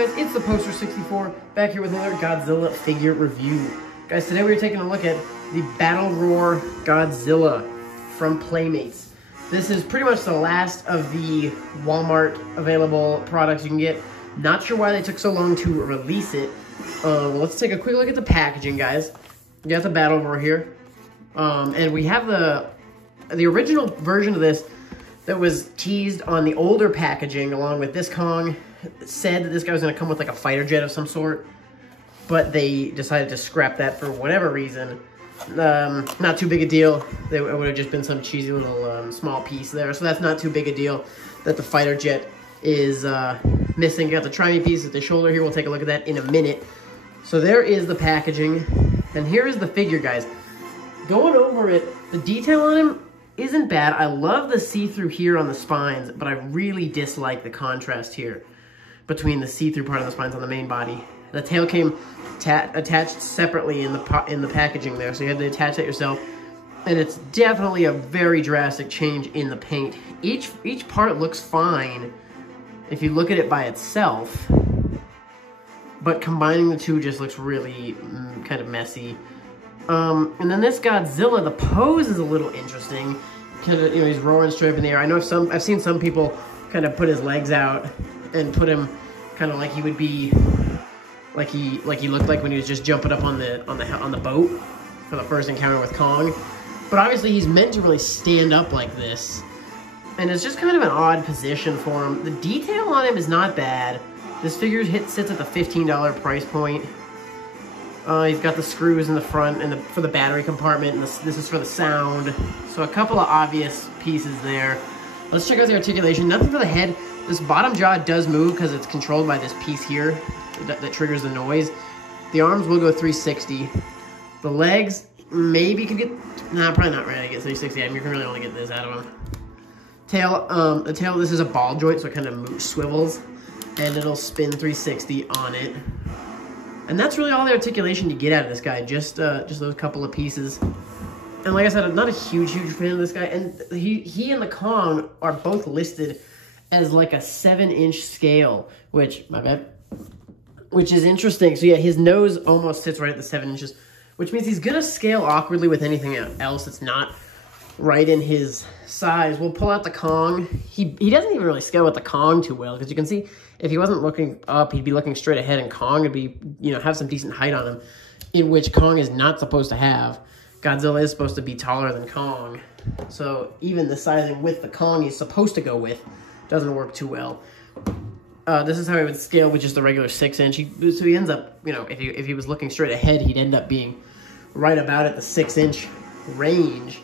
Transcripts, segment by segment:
guys? It's the Poster64 back here with another Godzilla figure review. Guys, today we're taking a look at the Battle Roar Godzilla from Playmates. This is pretty much the last of the Walmart available products you can get. Not sure why they took so long to release it. Let's take a quick look at the packaging, guys. You got the Battle Roar here. And we have the original version of this that was teased on the older packaging along with this Kong. It said that this guy was going to come with like a fighter jet of some sort, but they decided to scrap that for whatever reason. Not too big a deal. It would have just been some cheesy little small piece there, so that's not too big a deal that the fighter jet is missing. You got the tri-me piece at the shoulder here. We'll take a look at that in a minute. So there is the packaging, and here is the figure, guys. Going over it, the detail on him isn't bad. I love the see-through here on the spines, but I really dislike the contrast here between the see-through part of the spines on the main body. The tail came attached separately in the packaging there, so you had to attach that yourself. And it's definitely a very drastic change in the paint. Each part looks fine if you look at it by itself, but combining the two just looks really kind of messy. And then this Godzilla, the pose is a little interesting. Kind of, you know, he's roaring straight up in the air. I know I've seen some people kind of put his legs out and put him kind of like he would be, like he looked like when he was just jumping up on the boat for the first encounter with Kong. But obviously he's meant to really stand up like this, and it's just kind of an odd position for him. The detail on him is not bad. This figure sits at the $15 price point. He's got the screws in the front and for the battery compartment, and this is for the sound. So a couple of obvious pieces there. Let's check out the articulation. Nothing for the head. This bottom jaw does move because it's controlled by this piece here that triggers the noise. The arms will go 360. The legs maybe could get, nah, probably not ready to get 360. I mean, you can really only get this out of them. Tail, the tail, this is a ball joint, so it kind of swivels, and it'll spin 360 on it. And that's really all the articulation you get out of this guy, just those couple of pieces. And like I said, I'm not a huge fan of this guy. And he and the Kong are both listed as like a 7-inch scale, which, my bad, which is interesting. So yeah, his nose almost sits right at the 7 inches, which means he's gonna scale awkwardly with anything else that's not right in his size. We'll pull out the Kong. He doesn't even really scale with the Kong too well, because you can see if he wasn't looking up, he'd be looking straight ahead, and Kong would be, you know, have some decent height on him, in which Kong is not supposed to have. Godzilla is supposed to be taller than Kong, so even the sizing with the Kong he's supposed to go with doesn't work too well. This is how he would scale with just the regular 6-inch. So he ends up, you know, if he was looking straight ahead, he'd end up being right about at the 6-inch range.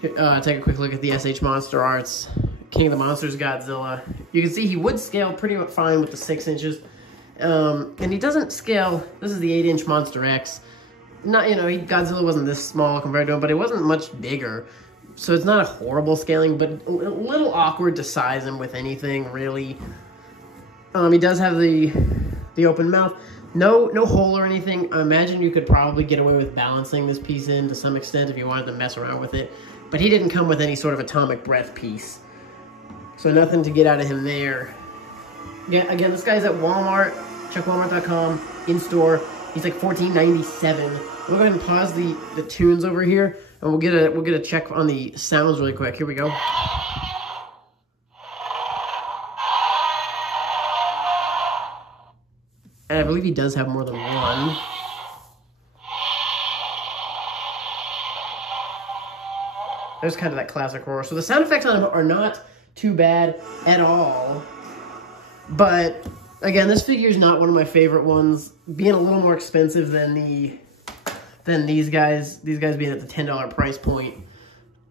Take a quick look at the SH Monster Arts King of the Monsters Godzilla. You can see he would scale pretty much fine with the 6 inches. And he doesn't scale, this is the 8-inch Monster X. Not, you know, Godzilla wasn't this small compared to him, but it wasn't much bigger. So it's not a horrible scaling, but a little awkward to size him with anything, really. He does have the open mouth. No hole or anything. I imagine you could probably get away with balancing this piece in to some extent if you wanted to mess around with it. But he didn't come with any sort of atomic breath piece. So nothing to get out of him there. Yeah, again, this guy's at Walmart. Check Walmart.com, in-store. He's like $14.97. We'll go ahead and pause the tunes over here, and we'll get a check on the sounds really quick. Here we go. And I believe he does have more than one. There's kind of that classic roar. So the sound effects on him are not too bad at all. But again, this figure is not one of my favorite ones. Being a little more expensive than these guys. These guys being at the $10 price point.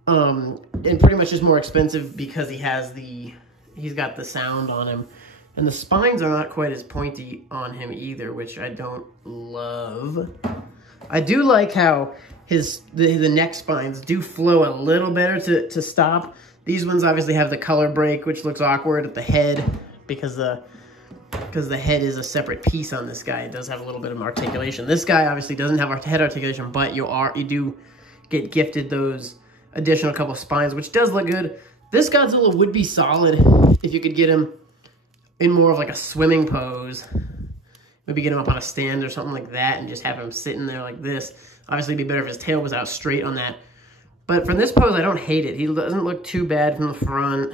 And pretty much just more expensive because he's got the sound on him. And the spines are not quite as pointy on him either, which I don't love. I do like how the neck spines do flow a little better to stop. These ones obviously have the color break, which looks awkward at the head because the head is a separate piece on this guy. It does have a little bit of articulation. This guy obviously doesn't have head articulation, but you do get gifted those additional couple spines, which does look good. This Godzilla would be solid if you could get him in more of like a swimming pose. Maybe get him up on a stand or something like that and just have him sitting there like this. Obviously, it'd be better if his tail was out straight on that. But from this pose, I don't hate it. He doesn't look too bad from the front.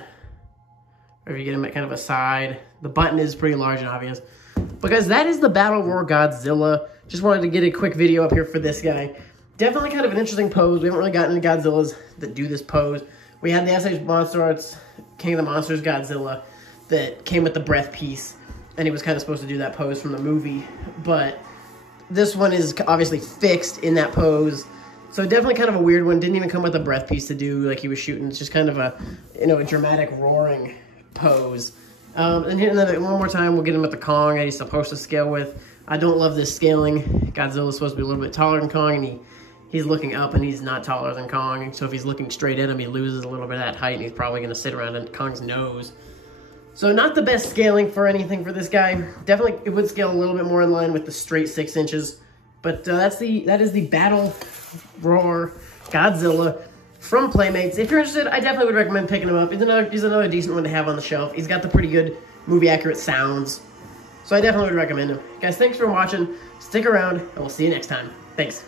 Or if you get him at kind of a side. The button is pretty large and obvious. But guys, that is the Battle Roar Godzilla. Just wanted to get a quick video up here for this guy. Definitely kind of an interesting pose. We haven't really gotten into Godzillas that do this pose. We had the SH Monster Arts King of the Monsters Godzilla that came with the breath piece. And he was kind of supposed to do that pose from the movie. But this one is obviously fixed in that pose. So definitely kind of a weird one. Didn't even come with a breath piece to do like he was shooting. It's just kind of a, you know, a dramatic roaring pose. And here one more time, we'll get him with the Kong that he's supposed to scale with. I don't love this scaling. Godzilla's supposed to be a little bit taller than Kong, and he's looking up, and he's not taller than Kong. So if he's looking straight at him, he loses a little bit of that height, and he's probably going to sit around Kong's nose. So not the best scaling for anything for this guy. Definitely, it would scale a little bit more in line with the straight 6 inches. But that is the Battle Roar Godzilla from Playmates. If you're interested, I definitely would recommend picking him up. He's another decent one to have on the shelf. He's got the pretty good movie-accurate sounds. So I definitely would recommend him. Guys, thanks for watching. Stick around, and we'll see you next time. Thanks.